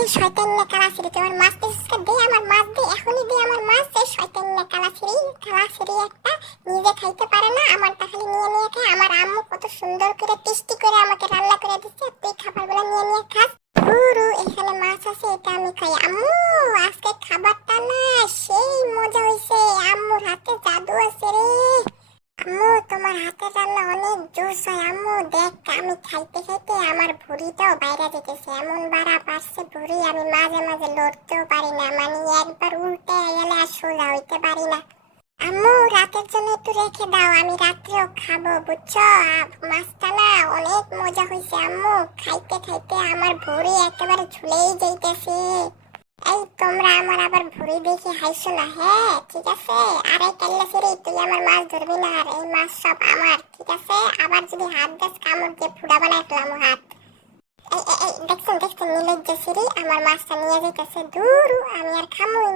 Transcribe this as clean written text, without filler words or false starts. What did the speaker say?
এই শয়তান কালাসিরি, তোমার মাছ দিছিস দে, আমার মাছ দে, এখনই দে আমার মাছ। এই শয়তান কালাসিরি একটা, নিজে খাইতে পারে না, আমারটা খালি নিয়ে নিয়ে খায়। আমার আম্মু কত সুন্দর করে টেস্টি করে আমাকে রান্না করে দিচ্ছে, তুই খাবারগুলো নিয়ে নিয়ে খাস। গুরু, এখানে মাছ আছে, এটা আমি খাই। আম্মু, আজকে খাবারটা না সেই মজা হইছে, আম্মুর হাতে জাদু আছে রে। আম্মু, তোমার হাতের রান্না অনেক জোস হয়। আম্মু দেখ, আমি খাইতে খাইতে আমার ভুঁড়িটাও বাইরে যেতেছে, এমন বাড়া পারছে ভুঁড়ি, আমি মাঝে মাঝে লড়তেও পারি না, মানে একবার উল্টে গেলে আর সোজা হইতে পারি না। আম্মু, রাতের জন্য একটু রেখে দাও, আমি রাত্রেও খাবো, বুঝছো? মাছটা না অনেক মজা হয়েছে আম্মু, খাইতে খাইতে আমার ভুঁড়ি একেবারে ঝুলেই যাইতেছে। এই তোমরা আমার আবার ভুঁড়ি দেখে হাইছো না, হ্যাঁ ঠিক আছে? আরে কাল্লাসিরি, তুই আমার মাছ ধরবি না, আর এই মাছ সব আমার, ঠিক আছে? আবার যদি হাত দাস, কামড় দিয়ে ফুটা বানাই ফেলাম হাত। এই দেখছেন দেখছেন, নির্লজ্জ সিরি আমার মাছটা নিয়ে যাইতেছে। দূর, আমি আর খামুই